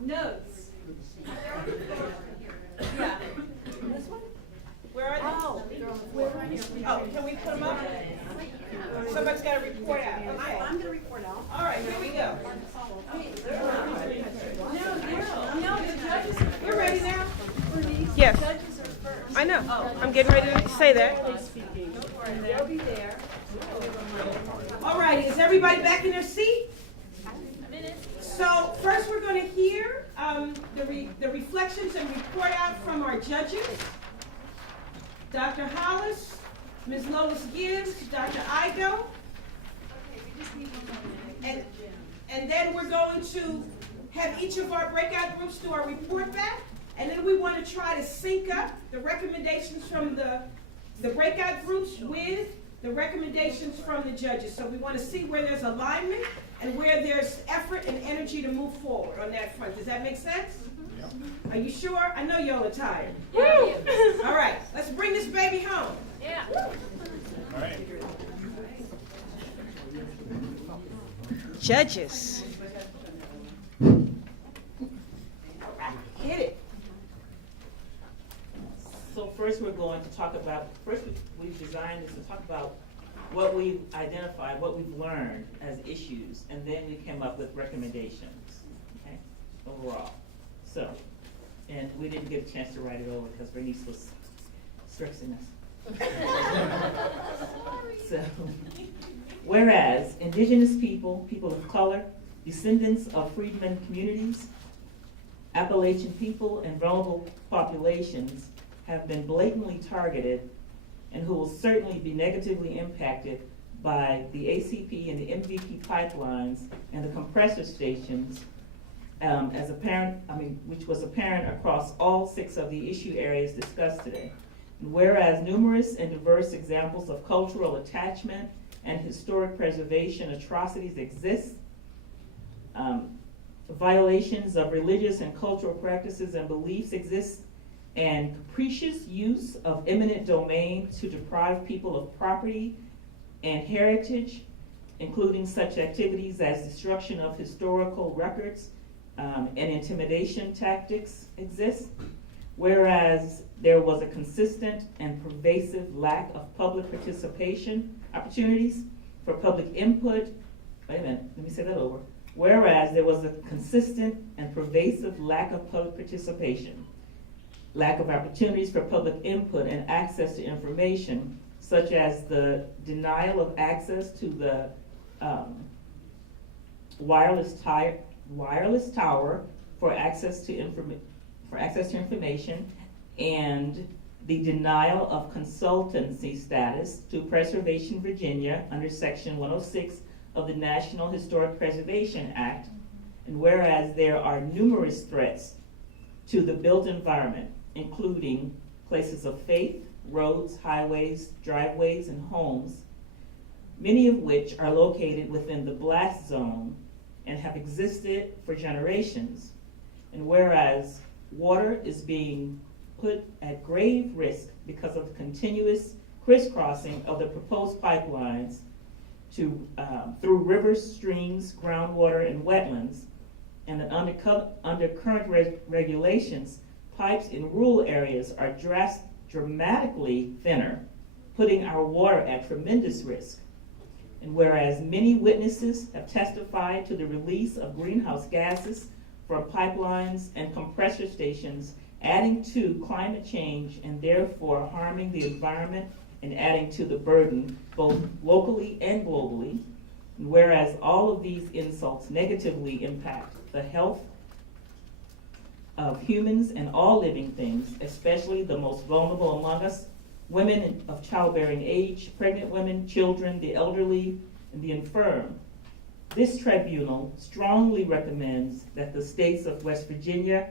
Notes. Yeah. This one? Where are they? Oh, oh, can we put them up? Somebody's got to report out. Okay. I'm going to report out. All right, here we go. No, the judges. We're ready now? Yes. Judges are first. I know. I'm getting ready to say that. They'll be there. All right, is everybody back in their seat? So first we're going to hear the reflections and report out from our judges. Dr. Hollis, Ms. Lois Gibbs, Dr. Igo. And then we're going to have each of our breakout groups do our report back. And then we want to try to sync up the recommendations from the breakout groups with the recommendations from the judges. So we want to see where there's alignment and where there's effort and energy to move forward on that front. Does that make sense? Yeah. Are you sure? I know y'all are tired. Woo! All right, let's bring this baby home. Yeah. All right. Judges. Hit it. So first we're going to talk about, we've designed this to talk about what we've identified, what we've learned as issues, and then we came up with recommendations, okay, overall. So, and we didn't get a chance to write it over because Bernice was stressing us. So, whereas indigenous people, people of color, descendants of freedmen communities, Appalachian people, and vulnerable populations have been blatantly targeted and who will certainly be negatively impacted by the ACP and the MVP pipelines and the compressor stations, which was apparent across all 6 of the issue areas discussed today. And whereas numerous and diverse examples of cultural attachment and historic preservation atrocities exist, violations of religious and cultural practices and beliefs exist, and capricious use of eminent domain to deprive people of property and heritage, including such activities as destruction of historical records and intimidation tactics exist. Whereas there was a consistent and pervasive lack of public participation opportunities for public input. Wait a minute, let me say that over. Whereas there was a consistent and pervasive lack of public participation, lack of opportunities for public input and access to information, such as the denial of access to the wireless tower for access to information, and the denial of consultancy status to Preservation Virginia under Section 106 of the National Historic Preservation Act. And whereas there are numerous threats to the built environment, including places of faith, roads, highways, driveways, and homes, many of which are located within the blast zone and have existed for generations. And whereas water is being put at grave risk because of the continuous crisscrossing of the proposed pipelines through rivers, streams, groundwater, and wetlands, and under current regulations, pipes in rural areas are dramatically thinner, putting our water at tremendous risk. And whereas many witnesses have testified to the release of greenhouse gases from pipelines and compressor stations, adding to climate change and therefore harming the environment and adding to the burden both locally and globally, and whereas all of these insults negatively impact the health of humans and all living things, especially the most vulnerable among us, women of childbearing age, pregnant women, children, the elderly, and the infirm. This tribunal strongly recommends that the states of West Virginia,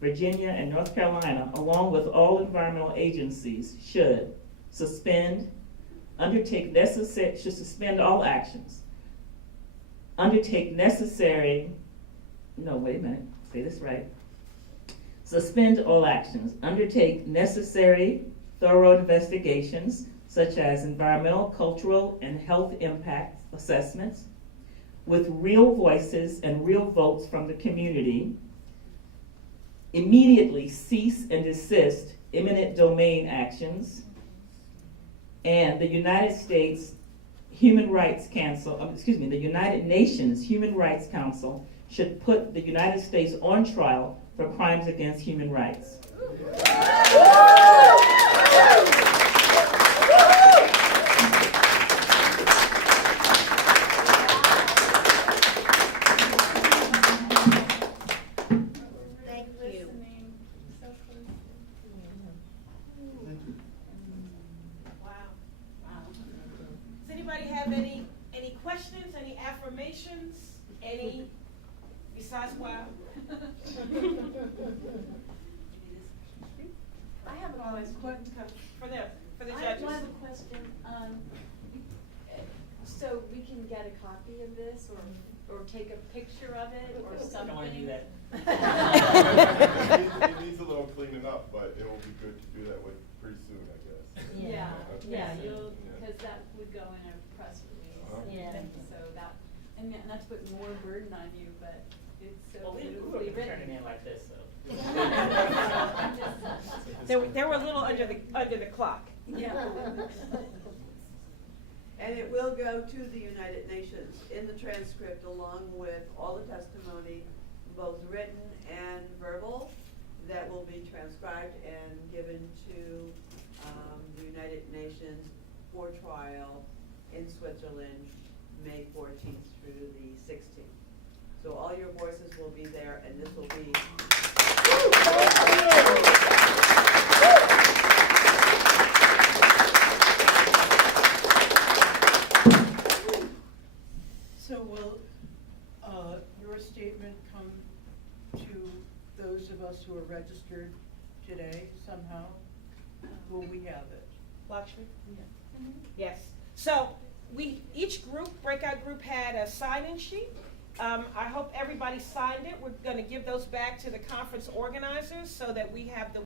and North Carolina, along with all environmental agencies, should suspend all actions, suspend all actions, undertake necessary, thorough investigations, such as environmental, cultural, and health impact assessments, with real voices and real votes from the community, immediately cease and desist eminent domain actions, and the United States Human Rights Council, the United Nations Human Rights Council should put the United States on trial for crimes against human rights. Thank you. Wow. Does anybody have any questions, any affirmations, any, besides wow? I have a question. For the I judges. have a question. So we can get a copy of this or take a picture of it or something? I don't want to do that. It needs a little cleaning up, but it will be good to do that with pretty soon, I guess. Yeah, Yeah. you'll, Yeah. because that would go in a press release. Yeah. So that, and not to put more burden on you, but it's so Well, we beautifully were turning written. in like this, so. They were a little under the clock. Yeah. And it will go to the United Nations in the transcript along with all the testimony, both written and verbal, that will be transcribed and given to the United Nations for trial in Switzerland, May 14th through the 16th. So all your voices will be there, and this will be. So will your statement come to those of us who are registered today somehow? Will we have it? Lakshmi? Yes. So each breakout group had a sign-in sheet. I hope everybody signed it. We're gonna give those back to the conference organizers so that we have the